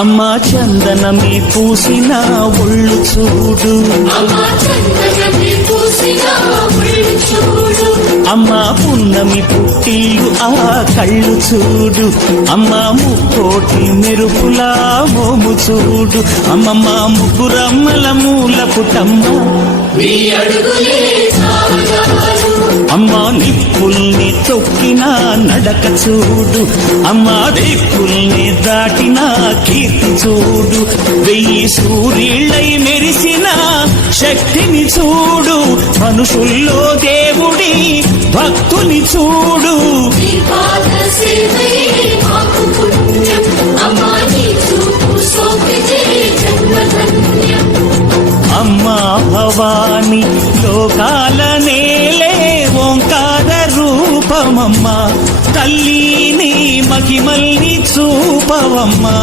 అమ్మా చందనమి పూసిన ఒళ్ళు చూడు, అమ్మా పున్నమి పుట్టిల్లు ఆ కళ్ళు చూడు, అమ్మా ముక్కోటి మెరుపులా మోము చూడు, అమ్మమ్మ ముగ్గురమ్మల మూల పుటమ్మ అమ్మా నిప్పుల్ని తొక్కిన నడక చూడు, అమ్మా దిక్కుల్ని దాటిన కీర్తి చూడు, 1000 సూర్యుళ్ళై మెరిసిన శక్తిని చూడు, మనుషుల్లో దేవుడి భక్తుని చూడు. అమ్మా భవాని లోకాల నేలే ఓంకార రూపమమ్మా, తల్లిని మహిమల్ని చూపవమ్మా.